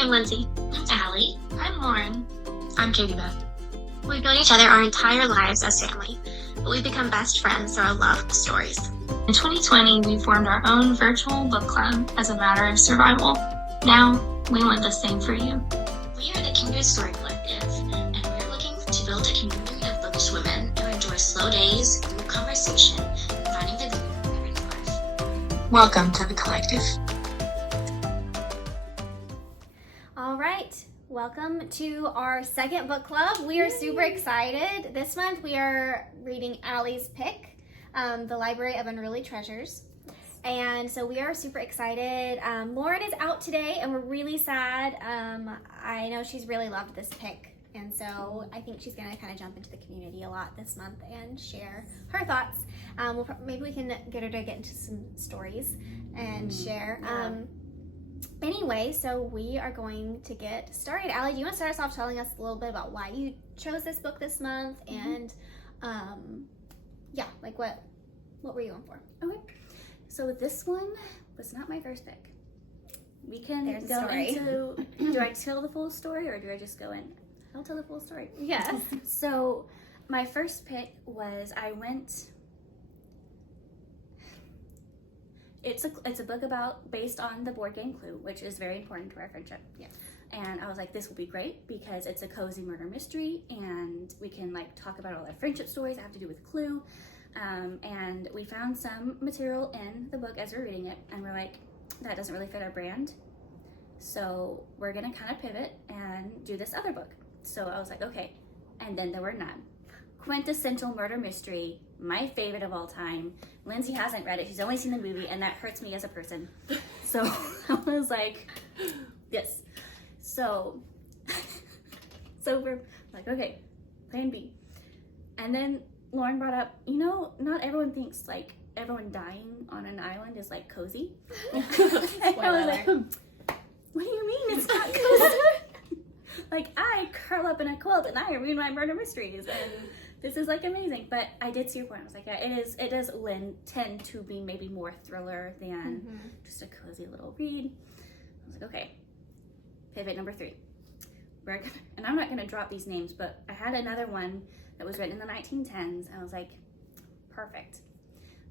I'm Lindsay. I'm Allie. I'm Lauren. I'm Katie Beth. We've known each other our entire lives as family, but we've become best friends through our love of stories. In 2020, we formed our own virtual book club as a matter of survival. Now, we want the same for you. We are the Kindred Story Collective, and we're looking to build a community of bookish women who enjoy slow days, group conversation, and finding the beauty in everyday life. Welcome to the collective. All right, welcome to our second book club. We are super excited. This month we are reading Allie's pick, The Library of Unruly Treasures. And so we are super excited. Lauren is out today and we're really sad. I know she's really loved this pick. And so I think she's gonna kind of jump into the community a lot this month and share her thoughts. Maybe we can get her to get into some stories and share. Yeah. Anyway, so we are going to get started. Allie, do you want to start us off telling us a little bit about why you chose this book this month? And what were you going for? Okay. So this one was not my first pick. We can There's a go story. into, do I tell the full story or do I just go in? I'll tell the full story. Yes. So my first pick was it's a book based on the board game Clue, which is very important to our friendship. Yeah. And I was like, this will be great because it's a cozy murder mystery and we can like talk about all the friendship stories that have to do with Clue. And we found some material in the book as we were reading it and we're like, that doesn't really fit our brand. So we're gonna kind of pivot and do this other book. So I was like, okay. And then there were none. Quintessential murder mystery, my favorite of all time. Lindsay hasn't read it, she's only seen the movie, and that hurts me as a person. So I was like, yes. So we're like, okay, plan B. And then Lauren brought up, not everyone thinks like everyone dying on an island is like cozy. And I was like, what do you mean it's not cozy? Like I curl up in a quilt and I read my murder mysteries and this is like amazing. But I did see your point. I was like, yeah, it does tend to be maybe more thriller than just a cozy little read. I was like, okay, pivot number 3. And I'm not gonna drop these names, but I had another one that was written in the 1910s. I was like, perfect.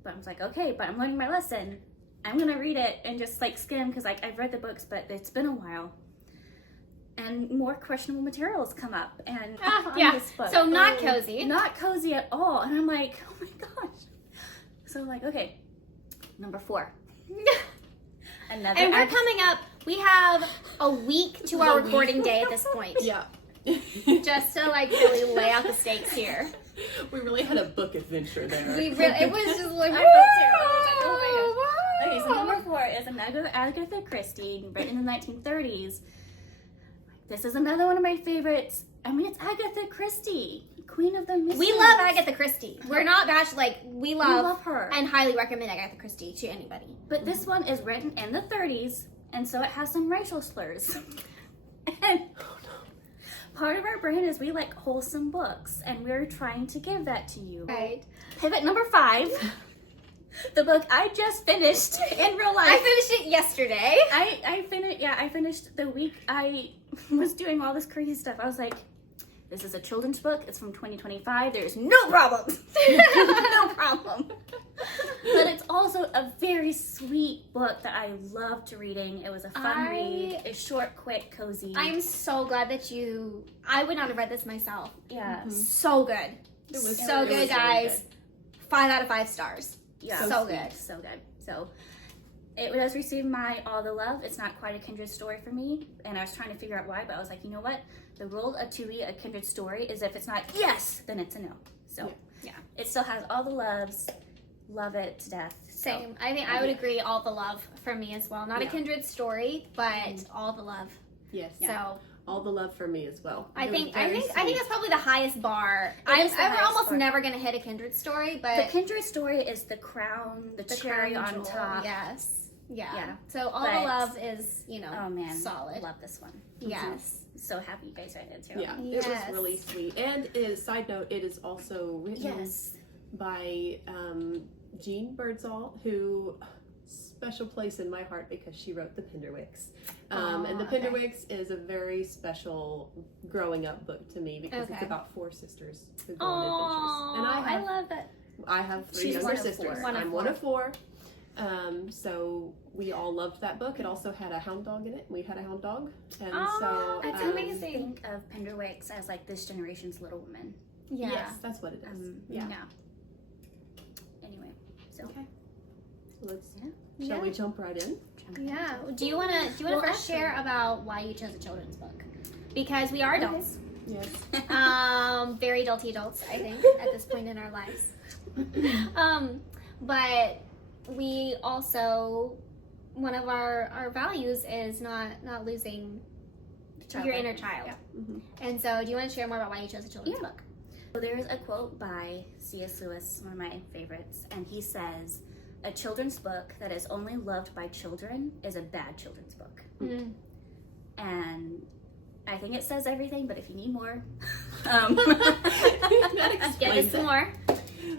But I was like, okay, but I'm learning my lesson. I'm gonna read it and just like skim because like I've read the books, but it's been a while. And more questionable materials come up and on this book. So not cozy. Not cozy at all. And I'm like, oh my gosh. So I'm like, okay, number 4. And we're coming up, we have a week to our recording day at this point. Yeah. Just to like really lay out the stakes here. We really had a book adventure there. It was just like, Okay, so number 4 is another Agatha Christie, written in the 1930s. This is another one of my favorites. I mean, it's Agatha Christie, Queen of the Mysteries. We love Agatha Christie. We're not we love her and highly recommend Agatha Christie to anybody. But this one is written in the 30s, and so it has some racial slurs. And part of our brand is we like wholesome books, and we're trying to give that to you. Right. Pivot number 5. The book I just finished in real life. I finished it yesterday. I finished the week I was doing all this crazy stuff. I was like, this is a children's book. It's from 2025. There's no problem. No problem. But it's also a very sweet book that I loved reading. It was a fun read. It's short, quick, cozy. I'm so glad that I would not have read this myself. Yeah. So good. It was so good, really guys. good. 5 out of 5 stars. Yeah. So good. So good. So it does receive my all the love. It's not quite a kindred story for me. And I was trying to figure out why, but I was like, you know what? The rule to be a kindred story is if it's not yes, then it's a no. So yeah. It still has all the loves. Love it to death. Same. I think I would agree, all the love for me as well. Not a kindred story, but all the love. Yes. So all the love for me as well. I think that's probably the highest bar. I'm almost never gonna hit a kindred story, but the kindred story is the crown, the cherry on top. Yes. Yeah. So all the love is, oh man, solid. Love this one. Yes. So happy you guys read it too. Yeah. It was really sweet. And side note, it is also written by Jeanne Birdall, who special place in my heart because she wrote the Pinderwicks. And the Pinderwicks is a very special growing up book to me because it's about 4 sisters who go on adventures. And I love that. I have 3 She's younger one of sisters. 4. I'm one of 4. So we all loved that book. It also had a hound dog in it. We had a hound dog. And so that's I amazing. think of Pinderwicks as like this generation's Little Women. Yeah. Yes, that's what it is. Yeah. Anyway, so Okay. Let's Yeah. shall we jump right in? Yeah. Do you wanna Well, first share about why you chose a children's book? Because we are adults. Yes. Very adulty adults, I think, at this point in our lives. But we also, one of our values is not losing your inner child. Yeah. Mm-hmm. And so, do you want to share more about why you chose a children's book? So there's a quote by C.S. Lewis, one of my favorites, and he says, "A children's book that is only loved by children is a bad children's book." Mm. And I think it says everything, but if you need more, Give us some more.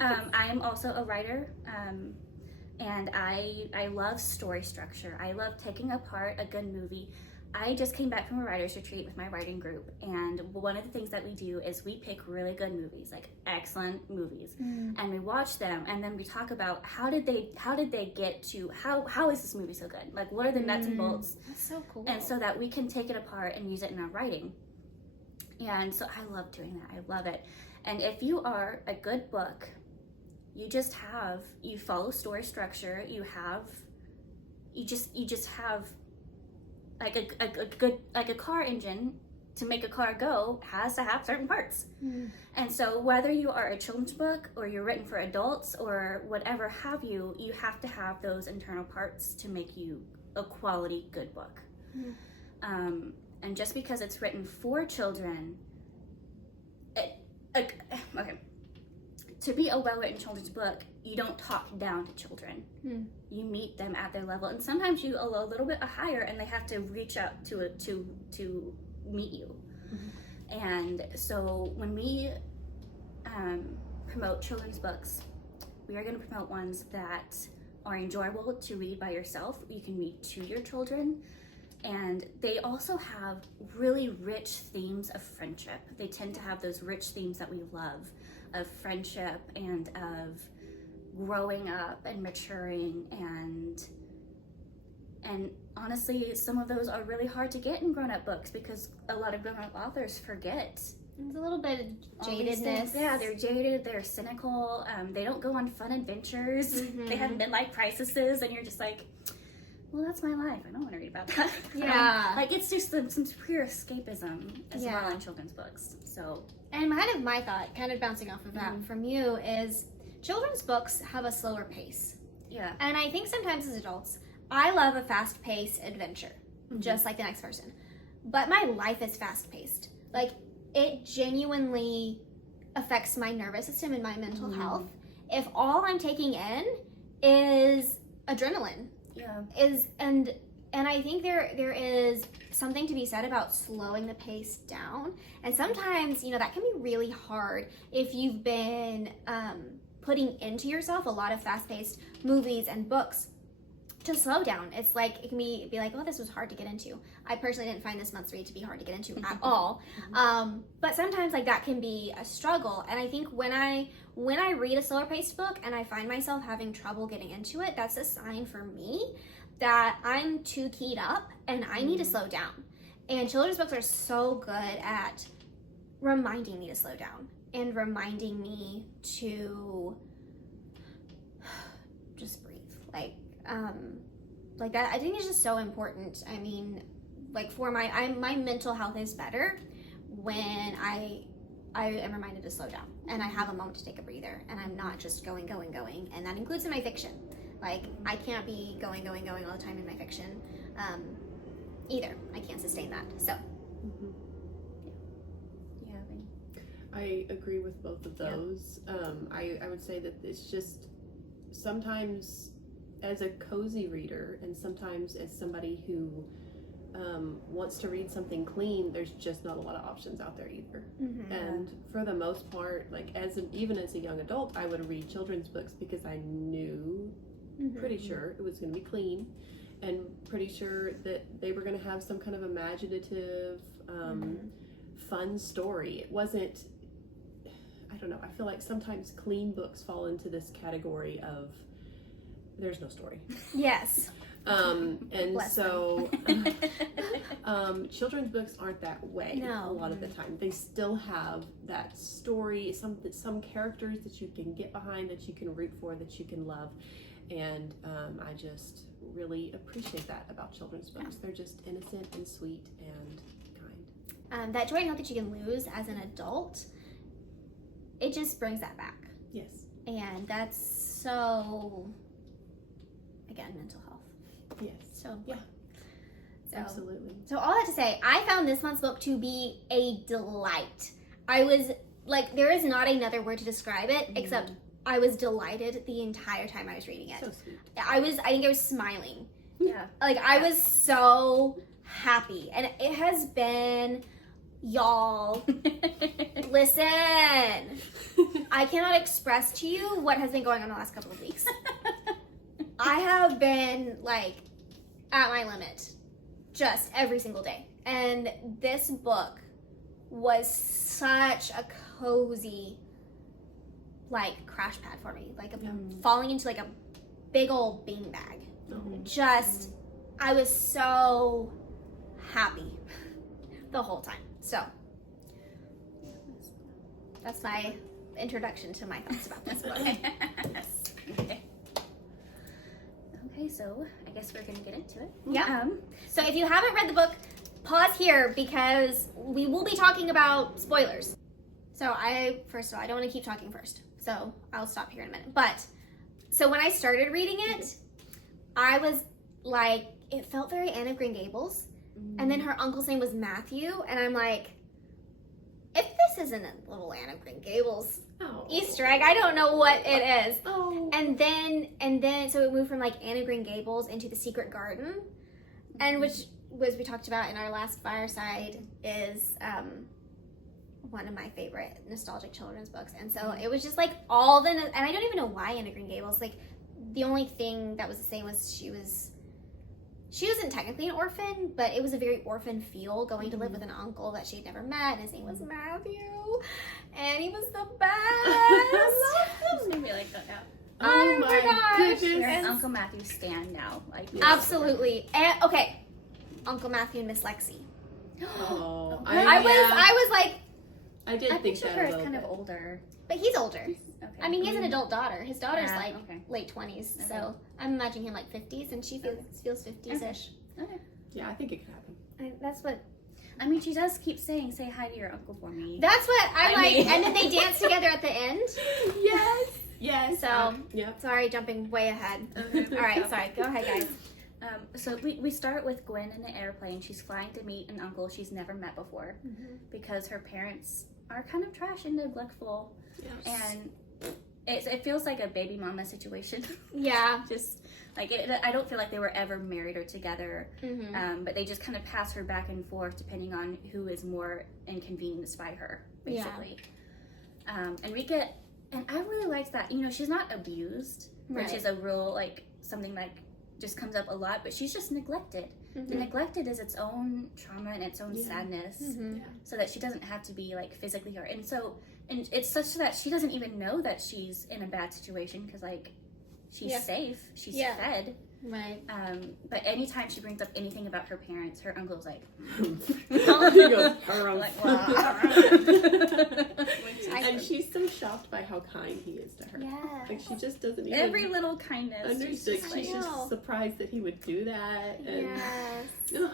I'm also a writer, and I love story structure. I love taking apart a good movie. I just came back from a writer's retreat with my writing group, and one of the things that we do is we pick really good movies, like excellent movies, and we watch them, and then we talk about how did they get to how is this movie so good? Like, what are the nuts and bolts? That's so cool. And so that we can take it apart and use it in our writing. And so I love doing that. I love it. And if you are a good book, you follow story structure, you just have like a good, like a car engine, to make a car go has to have certain parts. And so whether you are a children's book or you're written for adults or whatever have you have to have those internal parts to make you a quality good book. And just because it's written for children, okay, to be a well-written children's book, you don't talk down to children. You meet them at their level, and sometimes you go a little bit higher, and they have to reach out to meet you. And so when we promote children's books, we are going to promote ones that are enjoyable to read by yourself. You can read to your children. And they also have really rich themes of friendship. They tend to have those rich themes that we love, of friendship and of growing up and maturing, and honestly, some of those are really hard to get in grown-up books because a lot of grown-up authors forget. There's a little bit of All these jadedness. things. Yeah, they're jaded, they're cynical, they don't go on fun adventures, they have midlife crises, and you're just like, well, that's my life. I don't want to read about that. Yeah. Like, it's just some pure escapism as well in children's books. So, And my thought, kind of bouncing off of that from you, is children's books have a slower pace. yeah. And I think sometimes as adults, I love a fast-paced adventure, just like the next person. But my life is fast-paced. Like, it genuinely affects my nervous system and my mental health if all I'm taking in is adrenaline. Yeah. And I think there is something to be said about slowing the pace down. And sometimes, that can be really hard if you've been putting into yourself a lot of fast-paced movies and books. To slow down, it's like it can be like, oh, this was hard to get into. I personally didn't find this month's read to be hard to get into at all. But sometimes like that can be a struggle. And I think when I read a slower paced book and I find myself having trouble getting into it, that's a sign for me that I'm too keyed up and I need to slow down. And children's books are so good at reminding me to slow down and reminding me to just breathe. Like that, I think it's just so important. I mean, like for my mental health is better when I am reminded to slow down and I have a moment to take a breather and I'm not just going. And that includes in my fiction. Like, I can't be going all the time in my fiction either. I can't sustain that. So. I agree with both of those. I would say that it's just sometimes as a cozy reader and sometimes as somebody who wants to read something clean, there's just not a lot of options out there either. And for the most part, like even as a young adult, I would read children's books because I knew pretty sure it was going to be clean, and pretty sure that they were going to have some kind of imaginative, fun story. It wasn't, I don't know, I feel like sometimes clean books fall into this category of there's no story. Yes. And Bless so children's books aren't that way a lot of the time. They still have that story, some characters that you can get behind, that you can root for, that you can love. And I just really appreciate that about children's books. They're just innocent and sweet and kind. That joy and hope that you can lose as an adult, it just brings that back. Yes. And that's so, again, mental health. Yes. So, yeah. So, Absolutely. So all that to say, I found this month's book to be a delight. I was like, there is not another word to describe it except I was delighted the entire time I was reading it. So sweet. I think I was smiling. Yeah. Like, I was so happy. And it has been, y'all, listen. I cannot express to you what has been going on the last couple of weeks. I have been, like, at my limit just every single day. And this book was such a cozy, like, crash pad for me. Like, falling into, like, a big old beanbag. Just, I was so happy the whole time. So, that's my introduction to my thoughts about this book. Okay, so I guess we're gonna get into it. Yeah. So if you haven't read the book, pause here because we will be talking about spoilers. So first of all, I don't want to keep talking first. So I'll stop here in a minute. But, so when I started reading it, I was like, it felt very Anne of Green Gables. And then her uncle's name was Matthew. And I'm like, if this isn't a little Anne of Green Gables Easter egg, I don't know what it is. And then so it moved from like Anne of Green Gables into The Secret Garden, and which was, we talked about in our last fireside, is one of my favorite nostalgic children's books. And so it was just like and I don't even know why Anne of Green Gables, like the only thing that was the same was she wasn't technically an orphan, but it was a very orphan feel, going to live with an uncle that she'd never met, and his name was Matthew, and he was the best. I love him. Maybe like that now. Oh my gosh. You're an Uncle Matthew stan now. Like, Absolutely. And okay, Uncle Matthew and Miss Lexi. Oh, I was like, I did I think picture that her a as little kind of bit. older. but he's older. Okay. I mean, he has an adult daughter. His daughter's Yeah, like okay. late 20s, Okay. so I'm imagining him like 50s, and she feels 50s-ish. Okay. Yeah, I think it could happen. That's what. I mean, she does keep saying, "Say hi to your uncle for me." That's what I like. mean- And then they dance together at the end. Yes. Yes. So, Yep. sorry, jumping way ahead. Okay. All right, sorry. Go ahead, guys. So we start with Gwen in the airplane. She's flying to meet an uncle she's never met before because her parents are kind of trash and neglectful, and it feels like a baby mama situation. Yeah. Just like I don't feel like they were ever married or together, but they just kind of pass her back and forth depending on who is more inconvenienced by her, basically. And I really liked that. You know, she's not abused, which is a real, like, something like just comes up a lot, but she's just neglected. The neglected is its own trauma and its own sadness, so that she doesn't have to be like physically hurt. And it's such that she doesn't even know that she's in a bad situation because like she's safe, she's fed. Right. But anytime she brings up anything about her parents, her uncle's like, He goes, like, and she's so shocked by how kind he is to her. Yeah. Like she just doesn't even every little kindness. understand. She's She's just like, just surprised that he would do that. And Yes. Ugh.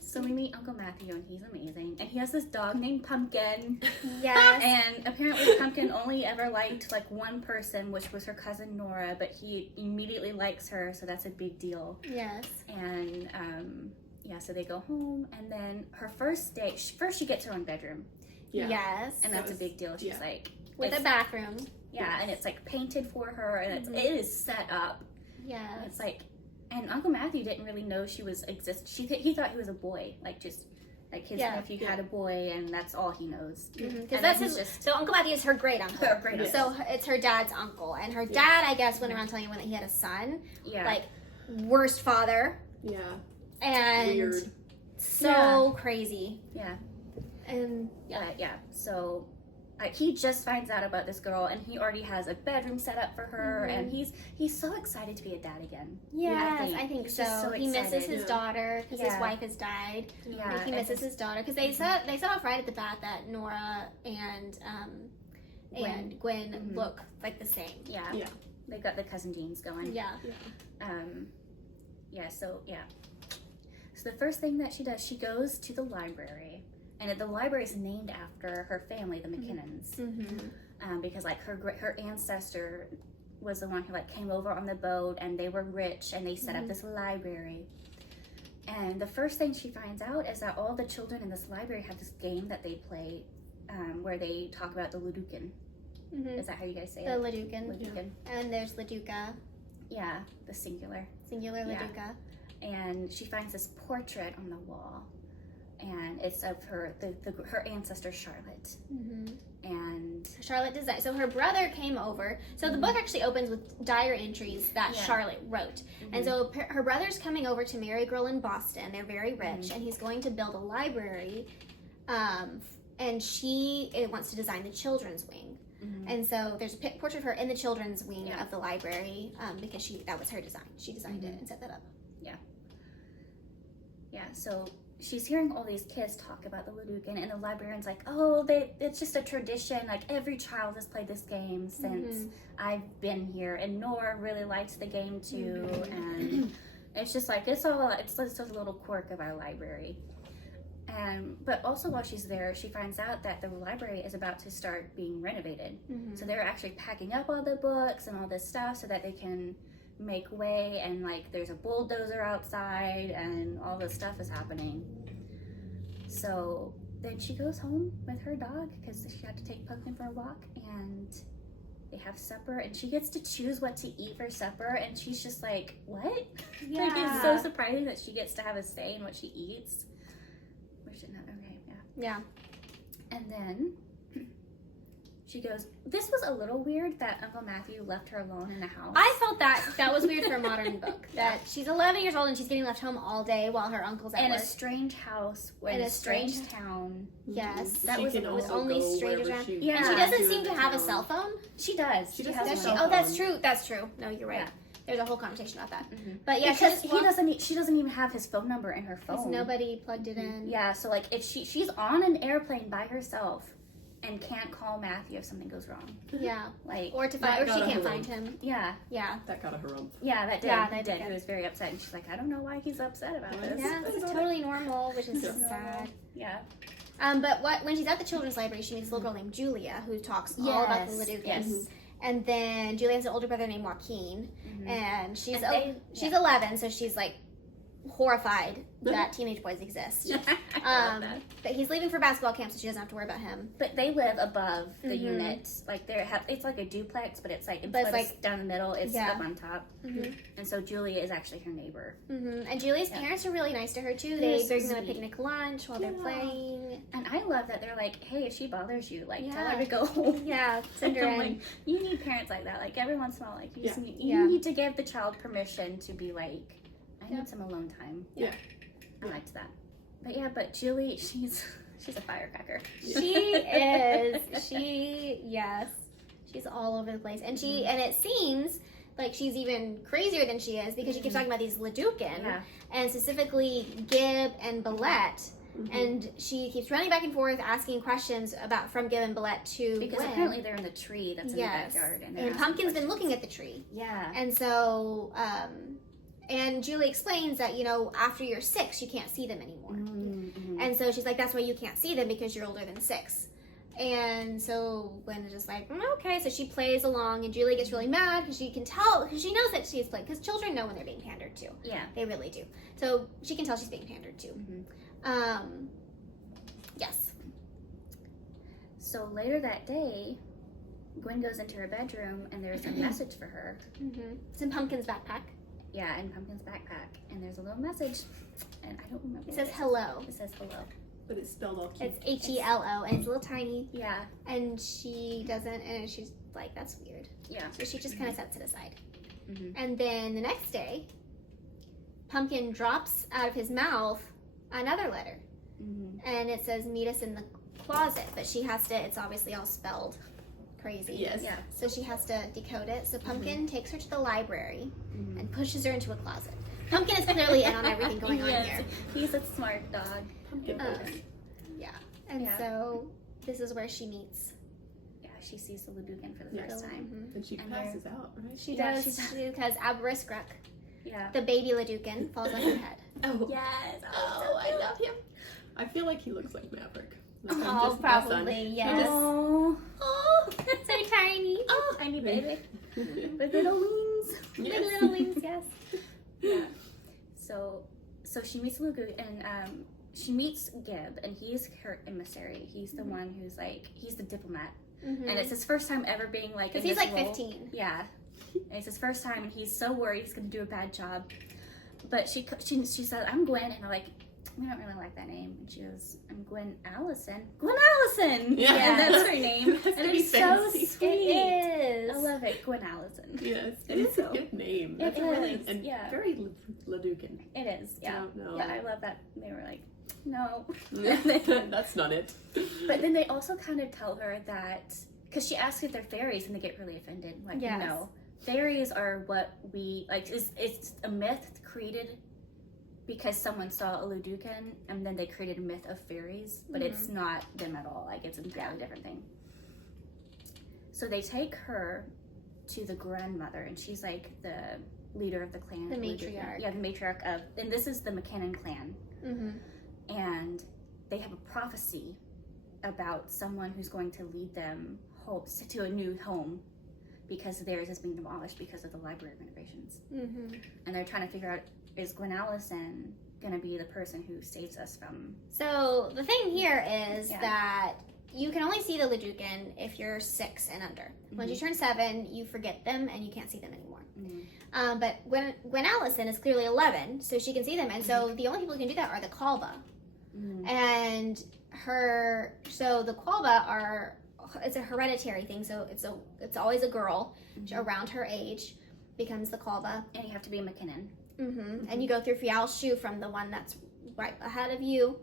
So we meet Uncle Matthew, and he's amazing. And he has this dog named Pumpkin. Yes. And apparently Pumpkin only ever liked like one person, which was her cousin Nora, but he immediately likes her, so that's a big deal. Yes. And so they go home, and then her first day, first she gets her own bedroom, Yes. and that's a big deal. She's like, With a bathroom. yeah, and it's like painted for her, and it is set up. Yes. And it's like, and Uncle Matthew didn't really know she was he thought he was a boy, like just Like his Yeah. nephew had a boy, and that's all he knows. Because And that's then his. he's just So Uncle Matthew is her great uncle. Her great uncle. So it's her dad's uncle, and her dad, I guess, went around telling everyone that he had a son. yeah, Like worst father, Yeah. and Weird. so crazy. yeah. And Yeah. So he just finds out about this girl, and he already has a bedroom set up for her, and he's so excited to be a dad again. yes, I think He's so. just so He misses excited. his daughter because his Yeah. wife has died. Yeah, Like he and misses his daughter because they said off right at the bat that Nora and Gwen look like the same. Yeah. Yeah. They got the cousin genes going. Yeah. So the first thing that she does, she goes to the library, and the library is named after her family, the McKinnons, because like her ancestor was the one who like came over on the boat, and they were rich, and they set up this library. And the first thing she finds out is that all the children in this library have this game that they play, where they talk about the Leducan. Is that how you guys say The it? Leducan. Leducan. And there's Leduca, Yeah, the singular. singular Yeah. Leduca. And she finds this portrait on the wall, and it's of her her ancestor Charlotte. And Charlotte designed. So her brother came over. So the book actually opens with diary entries that Charlotte wrote. And so her brother's coming over to marry a girl in Boston. They're very rich, and he's going to build a library. And she wants to design the children's wing. And so there's a portrait of her in the children's wing of the library because that was her design. She designed it and set that up. Yeah, so she's hearing all these kids talk about the Leducan, and the librarian's like, it's just a tradition. Like every child has played this game since I've been here, and Nora really likes the game too. And it's just like it's just a little quirk of our library. But also while she's there, she finds out that the library is about to start being renovated. So they're actually packing up all the books and all this stuff so that they can make way, and like there's a bulldozer outside and all this stuff is happening. So then she goes home with her dog because she had to take Pumpkin for a walk, and they have supper, and she gets to choose what to eat for supper, and she's just like, what? Like it's so surprising that she gets to have a say in what she eats. Yeah. And then she goes, this was a little weird that Uncle Matthew left her alone in the house. I felt that was weird for a modern book. That she's 11 years old and she's getting left home all day while her uncle's at in work. a strange house, in a strange town. Yes. That She was can with also only go strangers wherever around. she Yeah. And she wants doesn't to seem to in have a town. cell phone. She does. She does has have a a cell phone. Oh, that's phone. true. That's true. No, you're right. Yeah. There's a whole conversation about that. But yeah, Because she doesn't even have his phone number in her because phone. nobody plugged it in. Yeah, so like if she's on an airplane by herself and can't call Matthew if something goes wrong. Yeah. Like Or to find, or she got a can't hold. find him. yeah. Yeah. That got a harumph. Yeah, that did. Yeah, that did. did. He was very upset, and she's like, I don't know why he's upset about this. Yeah, this is totally normal, which is just Normal. sad. Yeah. But when she's at the children's library, she meets a little girl named Julia who talks all about the Leducans. Yes. And then Julia has an older brother named Joaquin, and she's And she's 11, so she's like horrified that teenage boys exist. I love that. But he's leaving for basketball camp, so she doesn't have to worry about him. But they live above the unit. Like it's like a duplex, but it's like instead of like- down the middle, it's yeah. up on top. And so Julia is actually her neighbor. And Julia's parents are really nice to her too. They're They so bring them a sweet. picnic lunch while they're playing. And I love that they're like, hey, if she bothers you, like tell Yeah. her to go home. Yeah, send her I'm in. like, you need parents like that. Like every once in a while, like you, just Yeah. need to give the child permission to be like, I need some alone time. Yeah. I liked that. But Julie, she's a firecracker. She is. She's all over the place, and and it seems like she's even crazier than she is because she keeps talking about these Leducan, and specifically Gib and Billette, and she keeps running back and forth asking questions from Gib and Billette to Because Gwen. apparently they're in the tree that's in the backyard. And Pumpkin's been looking at the tree. Yeah. And so, and Julie explains that, after you're 6, you can't see them anymore. And so she's like, that's why you can't see them, because you're older than 6. And so Gwen is just like, okay. So she plays along, and Julie gets really mad because she can tell, because she knows that she's playing, because children know when they're being pandered to. Yeah. They really do. So she can tell she's being pandered to. Yes. So later that day, Gwen goes into her bedroom, and there's a message for her. It's in Pumpkin's backpack. Yeah, in Pumpkin's backpack. And there's a little message, and I don't remember. It says hello. It says hello. But it's spelled all cute. It's Helo, and it's a little tiny, Yeah. and she doesn't, and she's like, that's weird. Yeah. So she just kind of sets it aside. Mhm. And then the next day, Pumpkin drops out of his mouth another letter, and it says, meet us in the closet, but she has to, it's obviously all spelled crazy. Yes. Yeah. So she has to decode it. So Pumpkin takes her to the library and pushes her into a closet. Pumpkin is clearly in on everything going on here. He's a smart dog. Pumpkin. Yeah. And Yeah. so this is where she meets. Yeah, she sees the Leducan for the Yeah. first time. Mhm. And she And passes out, right? She Yeah, does, she's- because Aberystwyth, Yeah. the baby Leducan, falls on her head. Oh. Yes. Oh, I love him. I feel like he looks like Maverick. Like I'm Oh, just my son. probably, yes. Oh. Oh, so tiny. Oh, tiny baby. With little wings. Yes. With little wings, yes. Yeah. So she meets Lugu, and she meets Gib, and he's her emissary. He's the one who's like, he's the diplomat, and it's his first time ever being like. Because in he's this like role. 15. Yeah, and it's his first time, and he's so worried he's gonna do a bad job. But she said, "I'm Gwen," and I'm like, "We don't really like that name." And she goes, "I'm Gwen Allison." Gwen Allison. Yeah. And that's her name, That's and pretty it's so fancy. sweet. It is. I love it, Gwen Allison. Yes, and it's a good name. It That's really is, and yeah. very Leducan. It is, yeah. I don't know. Yeah, I love that. They were like, no. That's not it. But then they also kind of tell her that, because she asks if they're fairies, and they get really offended. Like, Yes. no. Fairies are what we, like, it's a myth created because someone saw a Leducan, and then they created a myth of fairies, but it's not them at all. Like, it's an entirely different thing. So they take her to the grandmother, and she's like the leader of the clan. The Leducan. matriarch. Yeah, the matriarch of, and this is the McKinnon clan. And they have a prophecy about someone who's going to lead them home, to a new home, because theirs is being demolished because of the library renovations. And they're trying to figure out, is Gwen Allison going to be the person who saves us from... So the thing here is Yeah. that you can only see the Leducan if you're 6 and under. Once you turn 7, you forget them and you can't see them anymore. But Gwen Allison is clearly 11, so she can see them. And so the only people who can do that are the Kalba. And so the Kalba are, it's a hereditary thing, so it's always a girl around her age becomes the Kalba. And you have to be a McKinnon. And you go through Fialshu from the one that's right ahead of you.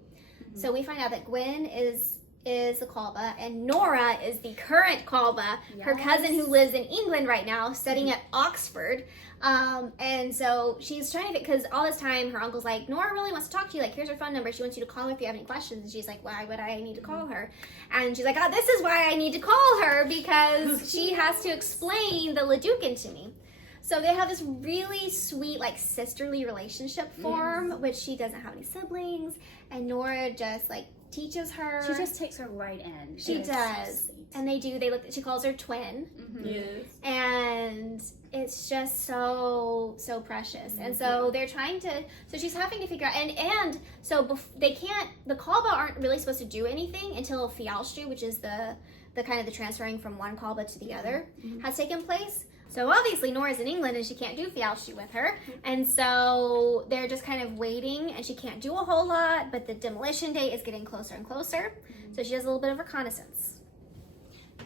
So we find out that Gwen is the Kalba, and Nora is the current Kalba, her cousin who lives in England right now, studying at Oxford. And so she's trying to, because all this time her uncle's like, Nora really wants to talk to you, like, here's her phone number, she wants you to call her if you have any questions. And she's like, why would I need to call her? And she's like, oh, this is why I need to call her, because she has to explain the Leducan to me. So they have this really sweet, like, sisterly relationship form, which she doesn't have any siblings, and Nora just, like, teaches her. She just takes her right in. She It's so does. sweet. And she calls her twin. Yes. And it's just so precious. And so they're trying to, so she's having to figure out, and so they can't, the Kalba aren't really supposed to do anything until Fialstru, which is the kind of the transferring from one Kalba to the other, has taken place. So obviously Nora's in England and she can't do Fialstru with her. And so they're just kind of waiting, and she can't do a whole lot, but the demolition date is getting closer and closer. So she does a little bit of reconnaissance.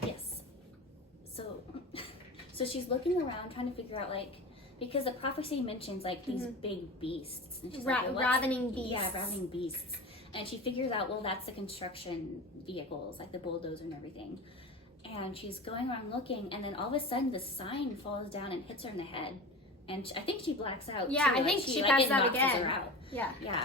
Yes. So she's looking around trying to figure out, like, because the prophecy mentions, like, these big beasts. And she's like, well, what's- Ravening beasts. Yeah, ravening beasts. And she figures out, well, that's the construction vehicles, like the bulldozer and everything. And she's going around looking, and then all of a sudden the sign falls down and hits her in the head. And I think she blacks out. Yeah, too. I Like, think she like, passes it out knocks again. her out. Yeah. Yeah.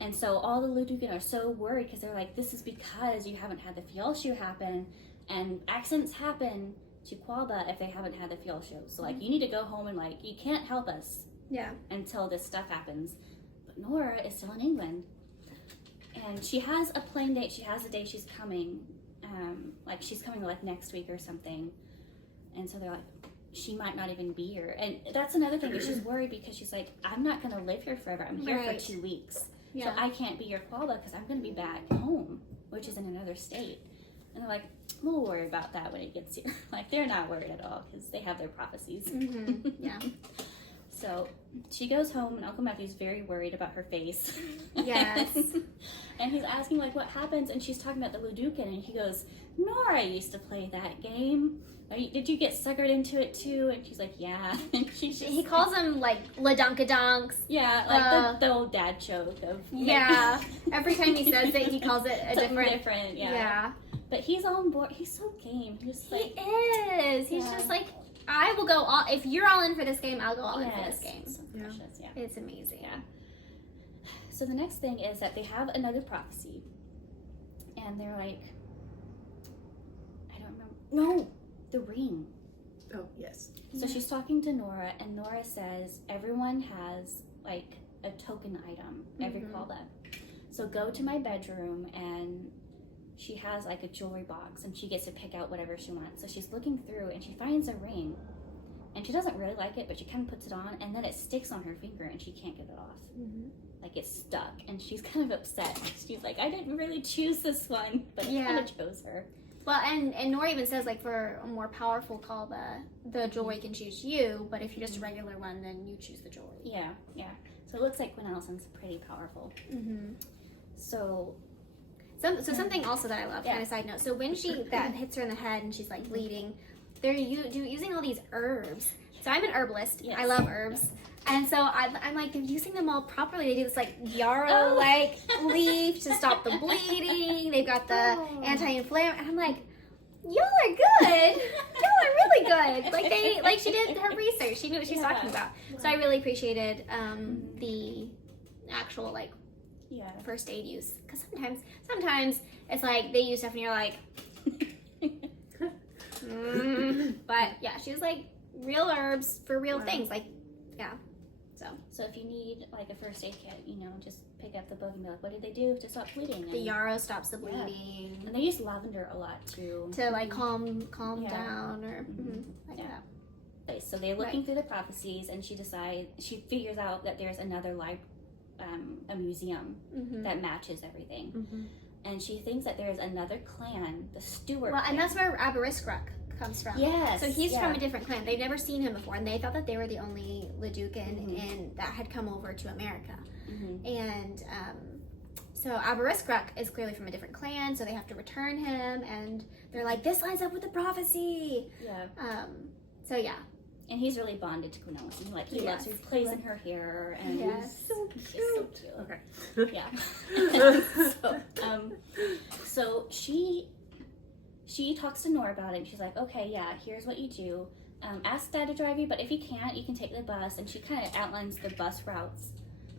And so all the Leducan are so worried because they're like, this is because you haven't had the Fialshu happen, and accidents happen to Qualba if they haven't had the Fialshu. So, like, you need to go home and, like, you can't help us Yeah. until this stuff happens. But Nora is still in England. And she has a plane date. She has a day she's coming. Like, she's coming, like, next week or something. And so they're like, she might not even be here. And that's another thing, is she's worried because she's like, I'm not going to live here forever. I'm here Right. for 2 weeks. Yeah. So I can't be your Qualba because I'm going to be back home, which is in another state. And they're like, we'll worry about that when it gets here. Like, they're not worried at all because they have their prophecies. Yeah. So she goes home, and Uncle Matthew's very worried about her face. Yes. And he's asking, like, what happens? And she's talking about the Luducan, and he goes, Nora used to play that game. Did you get suckered into it too? And she's like, yeah. And He calls them like Ladunkadunks. Yeah, like the old dad joke of. Yeah. Every time he says it, he calls it a different. Yeah. But he's on board. He's so game. He's like, he is. He's just like, I will go all. If you're all in for this game, I'll go all in for this game. So precious, yeah. It's amazing. Yeah. So the next thing is that they have another prophecy, and they're like, I don't remember. No, the ring. Oh, yes. So she's talking to Nora, and Nora says everyone has like a token item every Qualba. So go to my bedroom, and she has like a jewelry box, and she gets to pick out whatever she wants. So she's looking through, and she finds a ring, and she doesn't really like it, but she kind of puts it on, and then it sticks on her finger, and she can't get it off. Like it's stuck, and she's kind of upset. She's like, I didn't really choose this one, but I kind of chose her. Well, and Nora even says, like, for a more powerful call, the jewelry can choose you, but if you're just a regular one, then you choose the jewelry. Yeah. So it looks like Gwen Ellison's pretty powerful. So something also that I love, kind of side note. So when that hits her in the head and she's like bleeding, they're using all these herbs. So I'm an herbalist. Yes. I love herbs. And so I'm like, they're using them all properly. They do this like yarrow leaf to stop the bleeding. They've got the anti-inflammatory. And I'm like, y'all are good. Y'all are really good. Like she did her research. She knew what she was talking about. So I really appreciated the actual like first aid use. Because sometimes it's like they use stuff and you're like, but yeah, she was like real herbs for real things. Like, yeah. So if you need like a first aid kit, just pick up the book and be like, what did they do to stop bleeding? The yarrow stops the bleeding. And they use lavender a lot too. To like calm down or like that. Okay, so they're looking through the prophecies, and she figures out that there's another a museum that matches everything. And she thinks that there's another clan, the Stewart clan. And that's where Aberystwyth comes from. Yes. So he's from a different clan. They've never seen him before, and they thought that they were the only Leducan that had come over to America. And so Aberystwyth is clearly from a different clan, so they have to return him, and they're like, this lines up with the prophecy. Yeah. So yeah. And he's really bonded to Gwen Ellison. He loves her, plays in her hair, and she's so cute. Okay. Yeah. So she talks to Nora about it, and she's like, okay, yeah, here's what you do. Ask Dad to drive you, but if he can't, you can take the bus. And she kind of outlines the bus routes.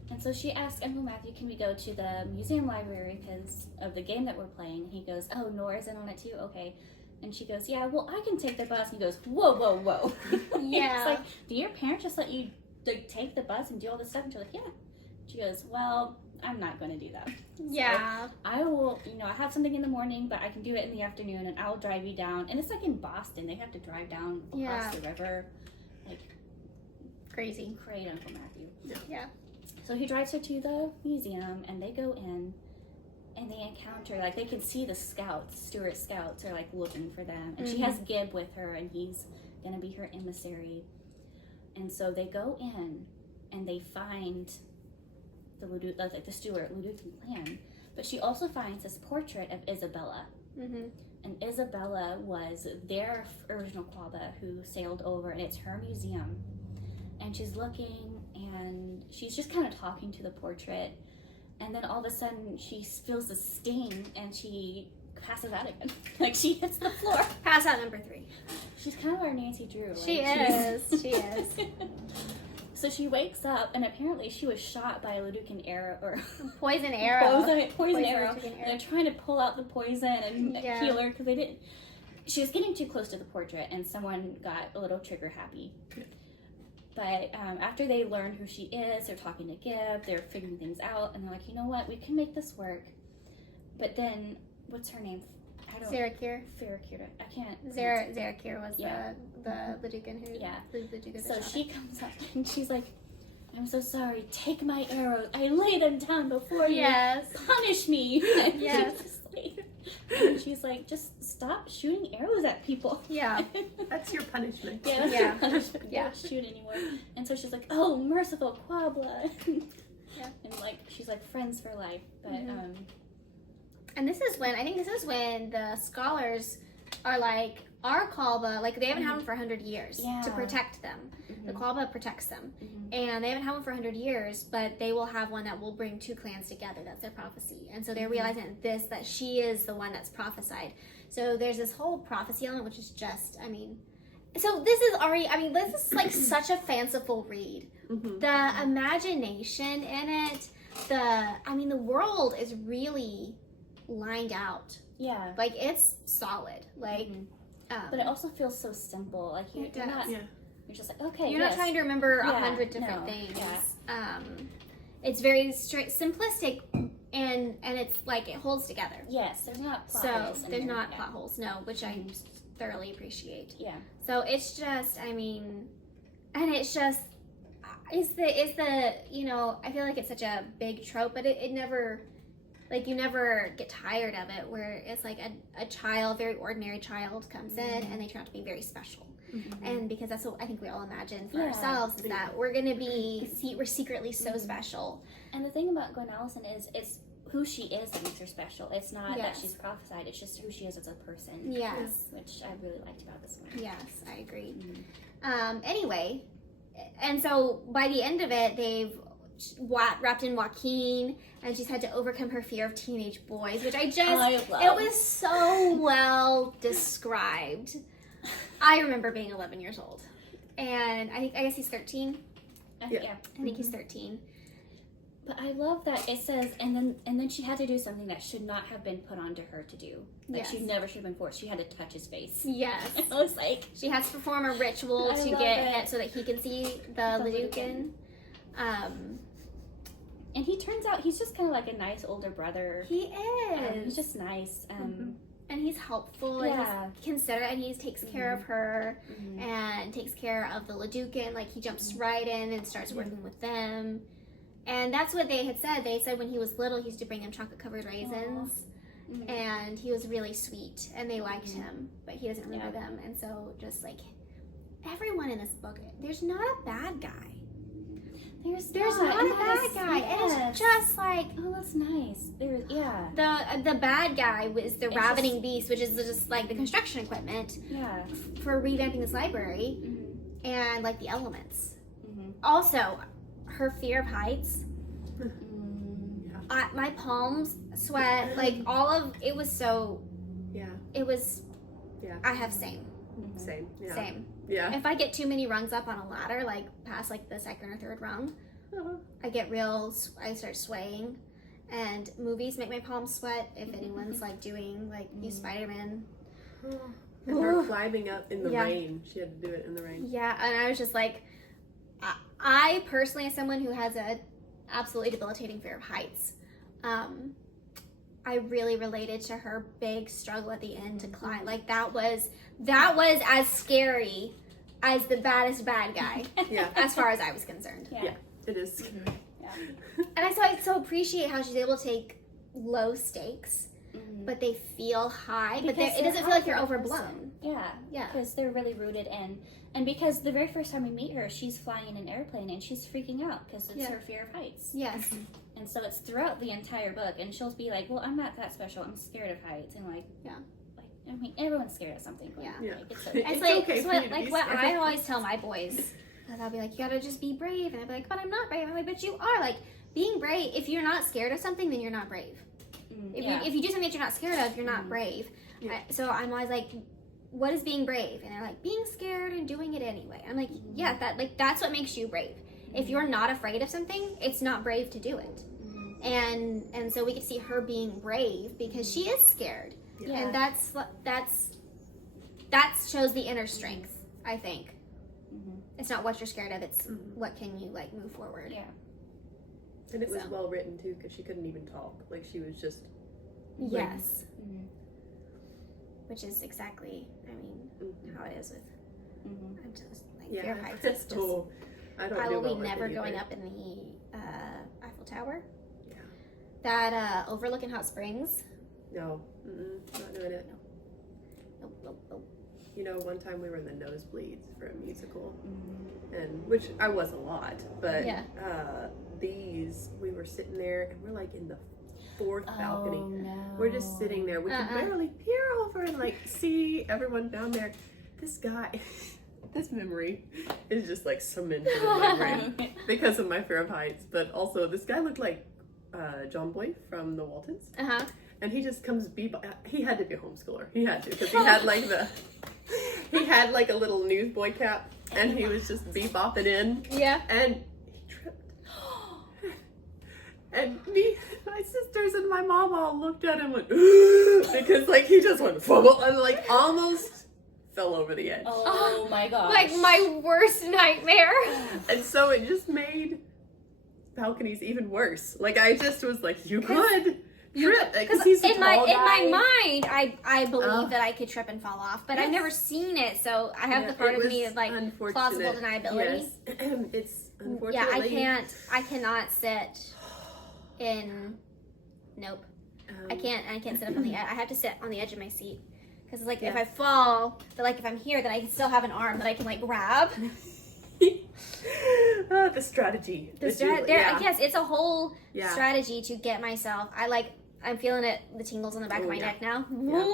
And so she asks Uncle Matthew, can we go to the museum library because of the game that we're playing? And he goes, oh, Nora's in on it too? Okay. And she goes, yeah, well, I can take the bus. And he goes, whoa. Yeah. It's like, do your parents just let you take the bus and do all this stuff? And she's like, yeah. She goes, well, I'm not going to do that. Yeah. So I will, I have something in the morning, but I can do it in the afternoon, and I'll drive you down. And it's like in Boston. They have to drive down across the river. Like, crazy. Great Uncle Matthew. Yeah. So he drives her to the museum, and they go in, and they encounter, like, they can see the scouts, Stewart scouts are, like, looking for them. And she has Gib with her, and he's going to be her emissary. And so they go in, and they find the Stewart Luducan clan. But she also finds this portrait of Isabella. And Isabella was their original Qualba who sailed over, and it's her museum. And she's looking, and she's just kind of talking to the portrait. And then all of a sudden, she feels the sting, and she passes out again. Like, she hits the floor. Pass out number 3. She's kind of our Nancy Drew. Like, she is. So she wakes up, and apparently she was shot by a Luducan arrow, or poison arrow. Poison arrow. And they're trying to pull out the poison and heal her because they didn't. She was getting too close to the portrait, and someone got a little trigger happy. But after they learn who she is, they're talking to Gib, they're figuring things out, and they're like, you know what, we can make this work. But then, what's her name? Zarakir. I can't. Zarakir was the Leducan who. Yeah. So she comes up and she's like, I'm so sorry, take my arrows. I lay them down before you. Yes. Punish me. Yes. away. And she's like, just stop shooting arrows at people. Yeah. That's your punishment. Yeah, that's Yeah. her punishment. Yeah. Don't shoot anymore. And so she's like, oh, merciful Quabla. Yeah. And like, she's like friends for life. But Mhm. And this is when the scholars are like, our Qualba, like they haven't had one for 100 years Yeah. to protect them. The Mhm. Qualba protects them. Mhm. And they haven't had one for 100 years, but they will have one that will bring two clans together. That's their prophecy. And so they're realizing that she is the one that's prophesied. So there's this whole prophecy element, which is just, so this is already, this is like such a fanciful read. Mm-hmm. The imagination in it, the world is really lined out. Yeah. Like, it's solid. Like, Mhm. But it also feels so simple. Like you're not. Yeah. You're just like, okay. you're not trying to remember Yeah, 100 different no, things. yeah. It's very simplistic, and it's like it holds together. Yes, there's not plot So holes in there's there. not Yeah. plot holes, no, which I thoroughly appreciate. Yeah. So it's just, and it's just, is the I feel like it's such a big trope, but it never, like, you never get tired of it, where it's like a child, very ordinary child comes in and they turn out to be very special. Mhm. And because that's what I think we all imagine for Yeah. ourselves, is that we're gonna be, we're secretly so special. And the thing about Gwen Allison is it's who she is that makes her special. It's not that Yes. she's prophesied, it's just who she is as a person. Yes. Which I really liked about this one. Yes, I agree. Mhm. Anyway, and so by the end of it, they've wrapped in Joaquin, and she's had to overcome her fear of teenage boys, which I love. It was so well described. I remember being 11 years old, and I guess he's 13. Yeah. I think he's 13. But I love that it says, and then she had to do something that should not have been put onto her to do. Like Yes. she never should have been forced. She had to touch his face. Yes. I was like, She has to perform a ritual I to love get it. him so that he can see the Leducan. and he turns out he's just kind of like a nice older brother. He is. He's just nice. And he's helpful, Yeah. and he's considerate, and he takes care of her, Mhm. and takes care of the Leducan. Like, he jumps right in and starts working with them. And that's what they had said. They said when he was little, he used to bring them chocolate-covered raisins. Mhm. And he was really sweet, and they liked him, but he doesn't remember them. And so, just like everyone in this book, there's not a bad guy. There's not a bad guy. And it's just like, oh, that's nice. Yeah. the bad guy was the It's ravening beast, which is just like the construction equipment Yeah. for revamping this library, Mhm. and like the elements. Mhm. Also, her fear of heights. Mm. My palms sweat. Like, all of it was so. Yeah. It was. Yeah. I have same. Mhm. Same. Yeah. Same. Yeah. If I get too many rungs up on a ladder, like past like the second or third rung, I get I start swaying. And movies make my palms sweat. If anyone's like doing like new Spider-Man. And her climbing up in the Yeah. rain. She had to do it in the rain. Yeah, and I was just like, I personally, as someone who has a absolutely debilitating fear of heights, I really related to her big struggle at the end to climb. Like, that was as scary as the baddest bad guy, Yeah. as far as I was concerned. Yeah. It is. Yeah. And I so appreciate how she's able to take low stakes, Mhm. but they feel high, but Because it doesn't they're feel like they're high for a overblown. person. Yeah. Yeah. Because they're really rooted in, and because the very first time we meet her, she's flying in an airplane and she's freaking out because it's Yeah. her fear of heights. Yes. And so it's throughout the entire book, and she'll be like, "Well, I'm not that special. I'm scared of heights," and like, Yeah. I mean, everyone's scared of something. But, Yeah. Yeah. Like, it's okay. It's It's like, okay it's for what, you to like be what scared. I always tell my boys. Because I'll be like, you gotta just be brave. And I'll be like, but I'm not brave. I'm like, but you are. Like, being brave, if you're not scared of something, then you're not brave. If you do something that you're not scared of, you're not brave. Yeah. So I'm always like, what is being brave? And they're like, being scared and doing it anyway. I'm like, yeah, that's what makes you brave. If you're not afraid of something, it's not brave to do it. And so we get to see her being brave because she is scared. Yeah. And that shows the inner strength, I think. Mhm. It's not what you're scared of, it's what can you like move forward. Yeah. And it was So. well written too, because she couldn't even talk. Like, she was just. Yes. Mhm. Which is exactly, how it is with Mhm. I'm just like Yeah. fear of heights. It's just Oh, I don't I do will well be with never it going either. up in the Eiffel Tower. Yeah. That overlooking Hot Springs. No, not doing it. Nope. You know, one time we were in the nosebleeds for a musical, and which I was a lot, but we were sitting there, and we're like in the fourth balcony. No. We're just sitting there. We can barely peer over and like see everyone down there. This guy, this memory is just like cemented in my brain because of my fear of heights. But also, this guy looked like John Boy from the Waltons. And he just comes he had to be a homeschooler. He had to, because he had like a little newsboy cap, and he was just bebopping in. Yeah. And he tripped. And my sisters and my mom all looked at him and went, because like he just went and like almost fell over the edge. Oh my gosh. Like my worst nightmare. And so it just made balconies even worse. Like I just was like, you could trip, because he's a in my tall guy. in my mind, I believe that I could trip and fall off, but I've never seen it, so I have the part of me of like plausible deniability. Yes. It's unfortunately. Yeah, I cannot sit in. Nope. I can't sit up on the edge. I have to sit on the edge of my seat, because like if I fall, but like if I'm here, then I can still have an arm that I can like grab. The strategy. Yes, it's a whole strategy to get myself. I'm feeling the tingles on the back of my neck now. Yeah.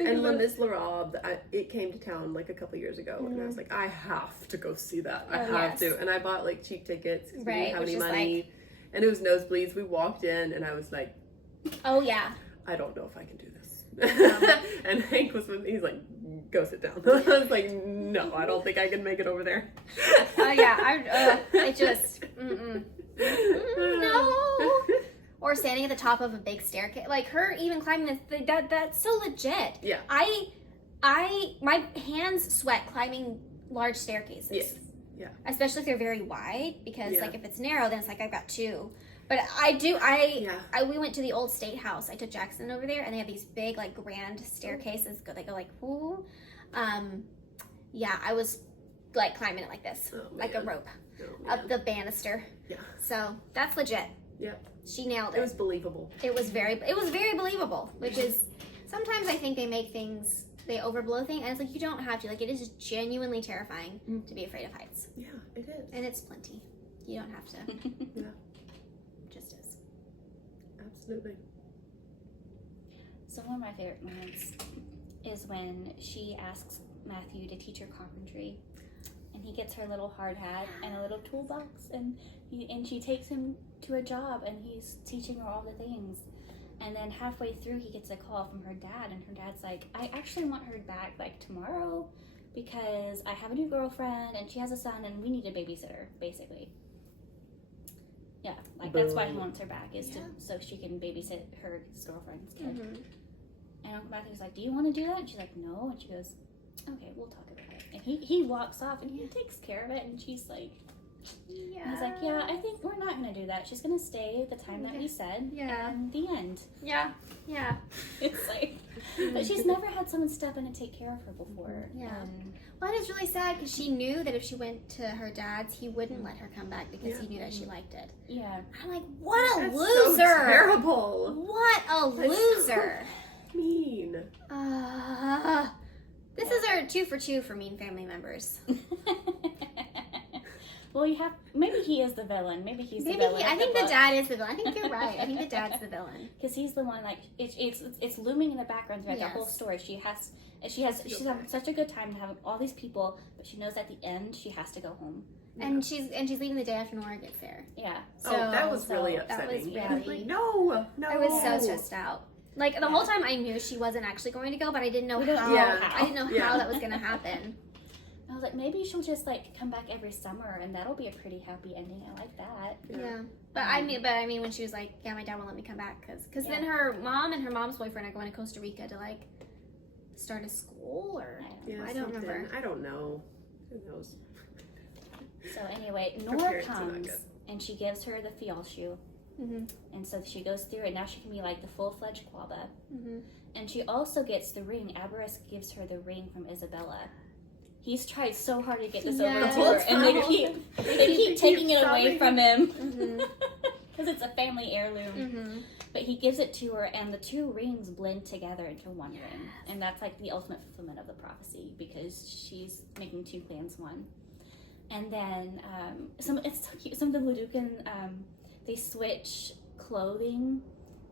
And Les Miserables, it came to town like a couple years ago, and I was like, I have to go see that. I have to. And I bought like cheap tickets because we didn't have any money. And it was nosebleeds. We walked in, and I was like, oh yeah, I don't know if I can do this. And Hank was with me. He's like, go sit down. I was like, no, I don't think I can make it over there. I just no. Or standing at the top of a big staircase, like her even climbing that's so legit. Yeah. My hands sweat climbing large staircases. Yes. Yeah. Especially if they're very wide, because like if it's narrow, then it's like I've got two. But we went to the old State House. I took Jackson over there, and they have these big like grand staircases. They go like ooh. I was like climbing it like this, like a rope up the banister. Yeah. So that's legit. Yep. She nailed it. It was believable. It was very believable, which is sometimes I think they make things, they overblow things, and it's like you don't have to. Like it is just genuinely terrifying to be afraid of heights. Yeah, it is. And it's plenty. You don't have to. Yeah. It just is. Absolutely. So one of my favorite moments is when she asks Matthew to teach her carpentry, and he gets her little hard hat and a little toolbox, and she takes him to a job, and he's teaching her all the things. And then halfway through, he gets a call from her dad, and her dad's like, I actually want her back like tomorrow, because I have a new girlfriend and she has a son, and we need a babysitter, basically. Yeah, like that's why he wants her back, is so she can babysit her girlfriend's kid. And Uncle Matthew's like, do you want to do that? And she's like, no. And she goes, okay, we'll talk about it. And he walks off, and he takes care of it, and she's like, and he's like, yeah, I think we're not going to do that. She's going to stay the time that we said. Yeah. And the end. Yeah. Yeah. It's like, but she's never had someone step in and take care of her before. Yeah. Well, it's really sad, because she knew that if she went to her dad's, he wouldn't let her come back, because he knew that she liked it. Yeah. I'm like, what a That's loser. So terrible. What a loser. So mean. This is our 2 for 2 for mean family members. Well, maybe he is the villain. Maybe he's the villain. I think the dad is the villain. I think you're right. I think the dad's the villain. Because he's the one, like, it's looming in the background throughout the whole story. She's having such a good time having all these people, but she knows at the end she has to go home. Yeah. And she's leaving the day after Nora gets there. Yeah. So that was really upsetting. That was really, like, no. I was so stressed out. Like the whole time I knew she wasn't actually going to go, but I didn't know how. I didn't know how that was going to happen. I was like, maybe she'll just like come back every summer, and that'll be a pretty happy ending. I like that. Yeah. But I mean, when she was like, yeah, my dad won't let me come back, because then her mom and her mom's boyfriend are going to Costa Rica to like start a school, or I don't remember. I don't know. Who knows? So anyway, Nora comes and she gives her the fial shoe. And so she goes through it. Now she can be like the full-fledged Quaba. And she also gets the ring. Aberys gives her the ring from Isabella. He's tried so hard to get this over to her, and they keep taking it away from him. because it's a family heirloom. Mm-hmm. But he gives it to her, and the two rings blend together into one ring, and that's like the ultimate fulfillment of the prophecy because she's making two clans one. And then it's so cute. Some of the Leducan they switch clothing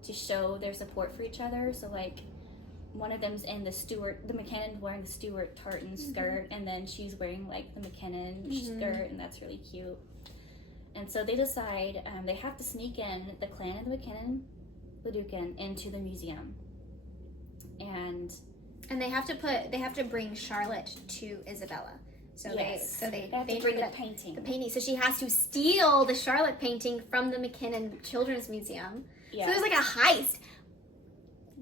to show their support for each other. So like one of them's in the McKinnon wearing the Stuart tartan skirt, and then she's wearing like the McKinnon skirt, and that's really cute. And so they decide they have to sneak in the clan of the McKinnon Leducan into the museum, and they have to bring Charlotte to Isabella. So they have to bring the painting. So she has to steal the Charlotte painting from the McKinnon Children's Museum. Yeah. So there's like a heist.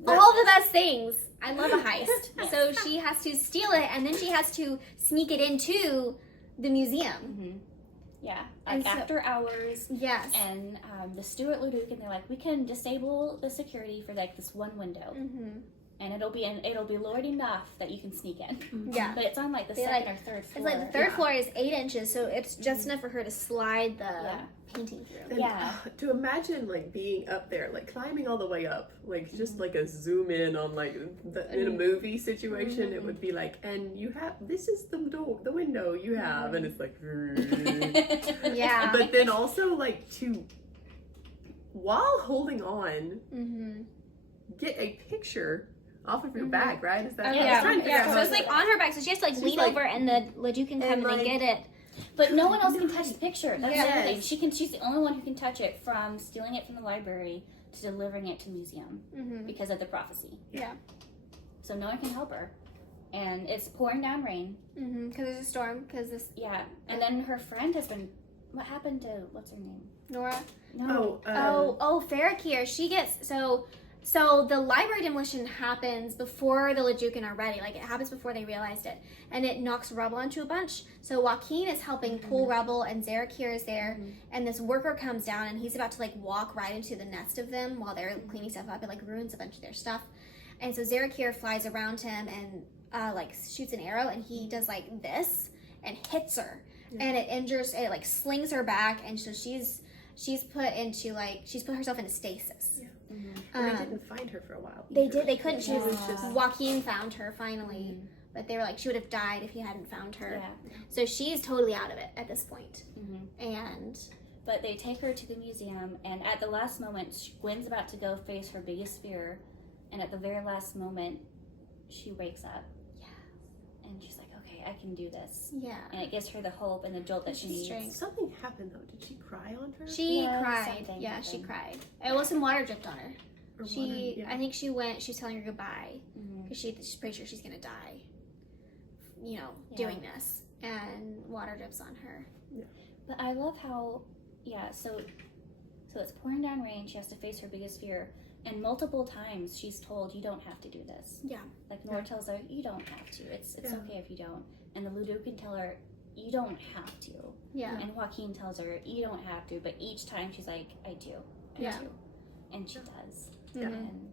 All the best things. I love a heist. So she has to steal it, and then she has to sneak it into the museum. Mm-hmm. Yeah, like after hours. Yes. And the Stuart Leducan, they're like, we can disable the security for like this one window, and it'll be lowered enough that you can sneak in. Yeah, but it's on like the second or third floor. It's like the third floor is 8 inches, so it's just enough for her to slide the painting through. And, to imagine like being up there, like climbing all the way up, like just like a zoom in on like in a movie situation, it would be like, and you have this is the door, the window you have, and it's like, yeah. But then also like while holding on, get a picture off of your bag, right? Is that? So it's like on her back, so she has to like lean over, and the Leduc can come and get it. But no one else can touch the picture. That's the other thing. She's the only one who can touch it, from stealing it from the library to delivering it to the museum because of the prophecy. Yeah. So no one can help her, and it's pouring down rain. Because there's a storm. And then her friend has been. What happened to what's her name? Nora. No. Farakir. She gets So the library demolition happens before the Leducan are ready. Like, it happens before they realized it. And it knocks rubble onto a bunch. So Joaquin is helping pull rubble, and Zarakir is there. And this worker comes down, and he's about to, like, walk right into the nest of them while they're cleaning stuff up. It, like, ruins a bunch of their stuff. And so Zarakir flies around him and, like, shoots an arrow, and he does, like, this and hits her. And it, like, slings her back, and so she's put into, like, she's put herself into stasis. And they didn't find her for a while. They couldn't. She was just Joaquin found her finally, but they were like, she would have died if he hadn't found her. So she's totally out of it at this point. But they take her to the museum, and at the last moment, Gwen's about to go face her biggest fear, and at the very last moment, she wakes up. And she's like, okay, I can do this. And it gives her the hope and the jolt that she needs. Something happened though. Did she cry on her? She cried. Yeah, she cried. It was some water dripped on her. I think she was telling her goodbye because she's pretty sure she's gonna die. Doing this, and water drips on her. But I love how, so it's pouring down rain. She has to face her biggest fear. And multiple times she's told, you don't have to do this. Like Nora tells her, you don't have to. It's okay if you don't. And the Leducan tell her, you don't have to. And Joaquin tells her, you don't have to. But each time she's like, I do. I do. And she does. And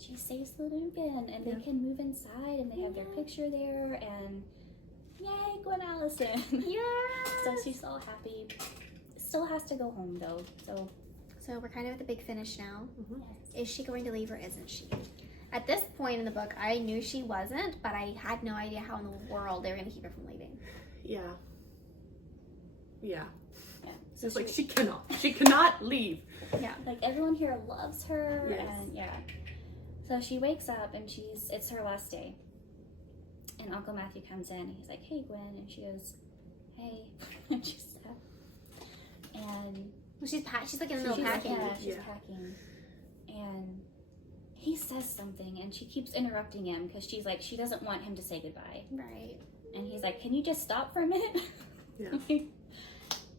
she saves the Leducan, and they can move inside, and they have their picture there, and yay, Gwen Allison. So she's all happy. Still has to go home though. So we're kind of at the big finish now. Is she going to leave or isn't she? At this point in the book, I knew she wasn't, but I had no idea how in the world they were going to keep her from leaving. So it's like she cannot leave. Like everyone here loves her, and so she wakes up, and it's her last day, and Uncle Matthew comes in, and he's like, hey Gwen, and she goes, hey, and she's sad, and she's like in the middle of packing. She's packing, and he says something, and she keeps interrupting him because she's like, she doesn't want him to say goodbye, right? And he's like, can you just stop for a minute?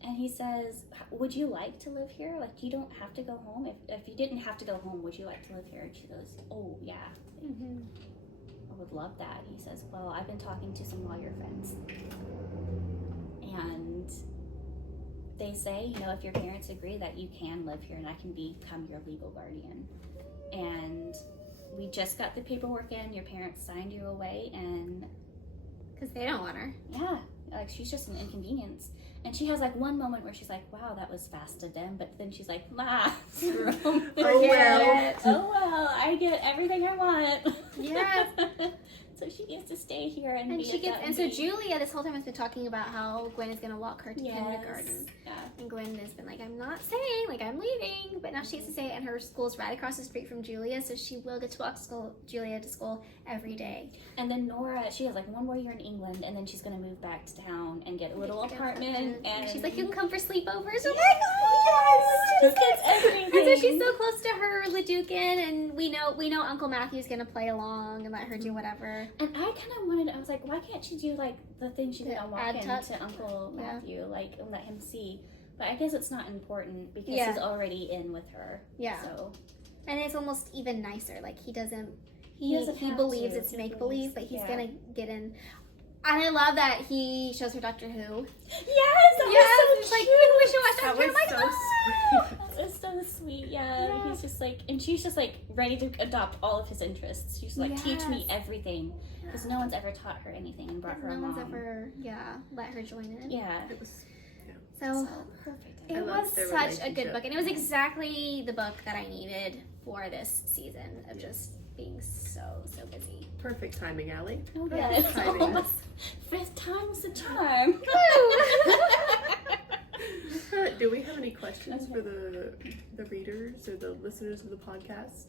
And he says, would you like to live here? Like, you don't have to go home. If you didn't have to go home, would you like to live here? And she goes, oh, yeah. I would love that. He says, well, I've been talking to some lawyer friends. And they say, if your parents agree that you can live here and I can become your legal guardian. And we just got the paperwork in. Your parents signed you away, and Because they don't want her. Yeah, like she's just an inconvenience. And she has like one moment where she's like, wow, that was fast of them. But then she's like, oh well, I get everything I want. Yes. So she gets to stay here and be she at gets, that and so beach. Julia this whole time has been talking about how Gwen is going to walk her to Yes. kindergarten. Yeah. And Gwen has been like, I'm not staying, like I'm leaving. But now she has to stay, and her school's right across the street from Julia, so she will get to walk Julia to school every day. And then Nora, she has like one more year in England, and then she's gonna move back to town and get a little apartment. And she's like, you can come for sleepovers. Yes, Oh my she just gets everything. And so she's so close to her Leducan, and we know Uncle Matthew's gonna play along and let her do whatever. And I kind of wanted, I was like, why can't she do like the thing she did on add Walk-In touch? to Uncle Yeah. Matthew, like and let him see. But I guess it's not important because Yeah. he's already in with her. Yeah. So And it's almost even nicer. Like he doesn't He doesn't have believes to. it's He make believe, believes- but he's yeah. gonna get in. And I love that he shows her Doctor Who. yes, It's like, we should watch That Doctor Who. was I'm so like, sweet. That was so sweet. Yeah. Yeah. He's just like, and she's just like ready to adopt all of his interests. She's like, teach me Yes. everything, because no one's ever taught her anything and brought her a no mom. one's ever, let her join in. Yeah. It was So Perfect. I it loved was their such a good relationship. book, and it was exactly the book that I needed for this season of just being so busy. perfect timing, Allie. Oh Perfect yeah, it's timing. almost fifth time's the charm. Do we have any questions for the readers or the listeners of the podcast?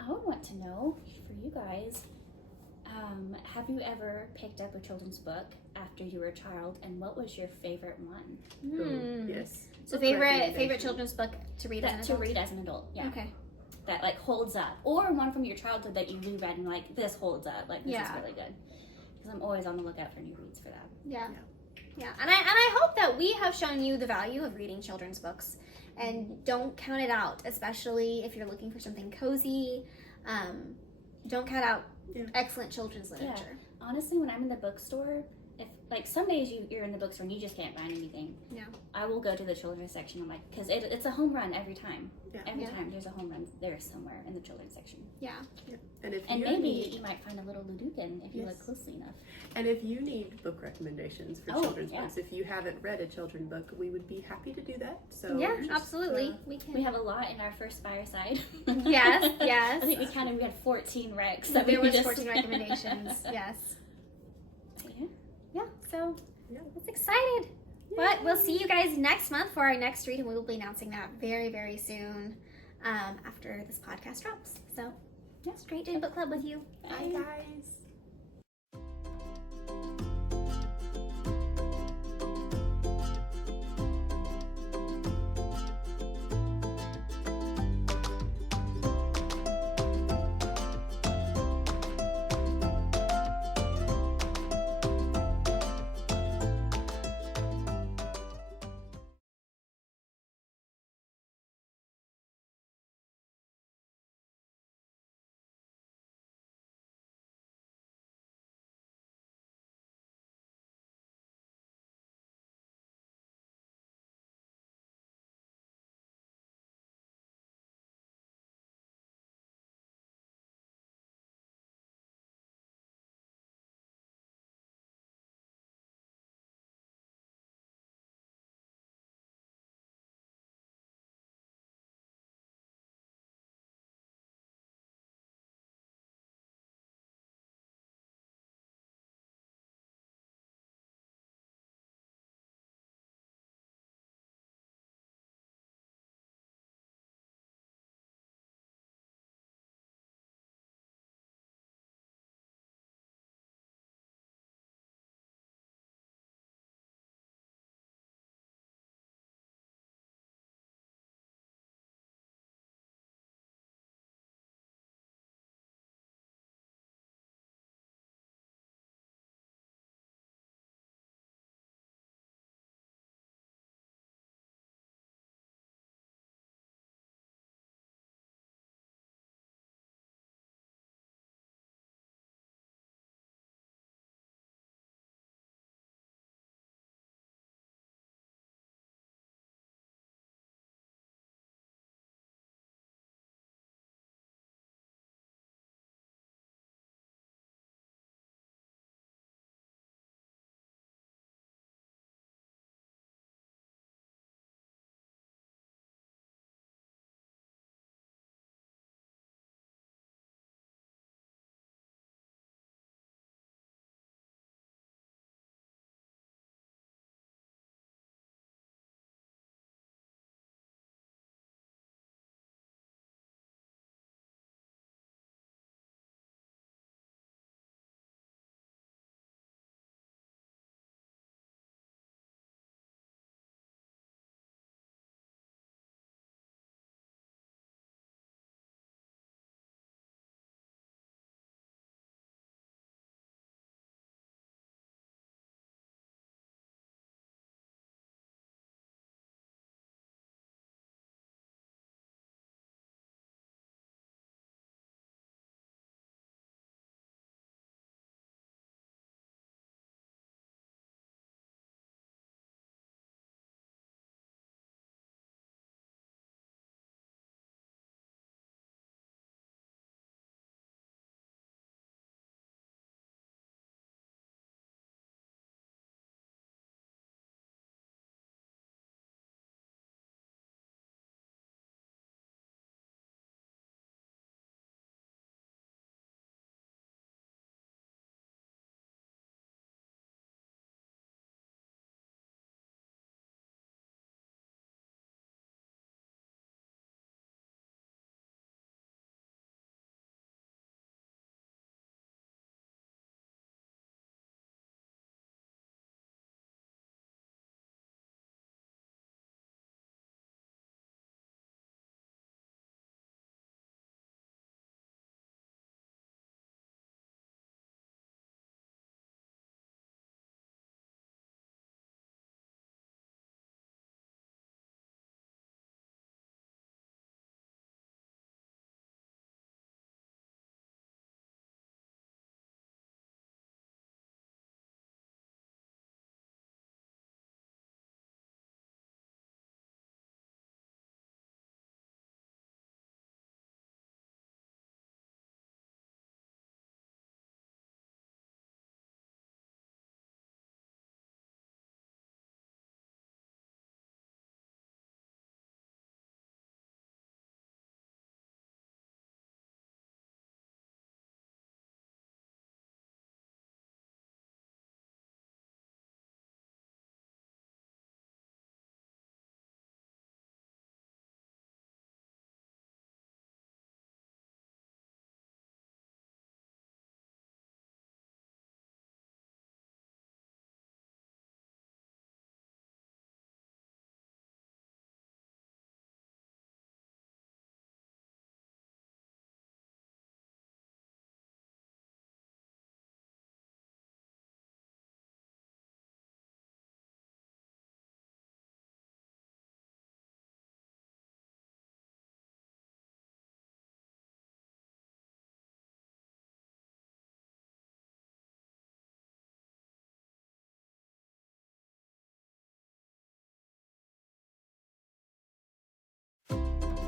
I would want to know for you guys. Have you ever picked up a children's book after you were a child, and what was your favorite one? Oh, yes. So Book favorite recommendation. children's book to read That as to an adult? read as an adult, yeah. Okay. That like holds up, or one from your childhood that you reread and like this holds up, like this Yeah. is really good. Because I'm always on the lookout for new reads for that. Yeah. And I hope that we have shown you the value of reading children's books, and don't count it out, especially if you're looking for something cozy. Don't count out excellent children's literature. Honestly, when I'm in the bookstore, if like some days you're in the bookstore and you just can't find anything, I will go to the children's section. I'm like, because it's a home run every time. Yeah. Every time there's a home run there somewhere in the children's section. Yeah. And And you maybe need, you might find a little Luducan if you Yes. look closely enough. and if you need book recommendations for Oh, children's yeah. books, if you haven't read a children's book, we would be happy to do that. So Yeah, just, absolutely. We can. We have a lot in our first fireside. Yes, yes. I think we had 14 recs. There we was just- 14 recommendations. Yes. Yeah. Yeah. So Yeah. it's excited. But we'll see you guys next month for our next read, and we will be announcing that very, very soon after this podcast drops. So, it's great doing book club with you. Bye, guys.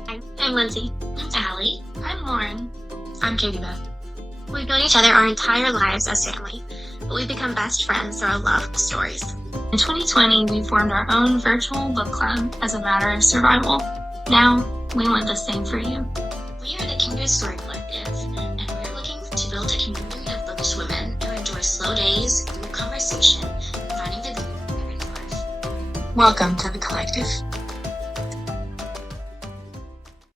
Hi, I'm Lindsay. I'm Allie. I'm Lauren. I'm Katie Beth. We've known each other our entire lives as family, but we've become best friends through our love of stories. In 2020, we formed our own virtual book club as a matter of survival. Now, we want the same for you. We are the Kindred Story Collective, and we're looking to build a community of bookish women who enjoy slow days, group conversation, and finding the good in everyday life. Welcome to the collective.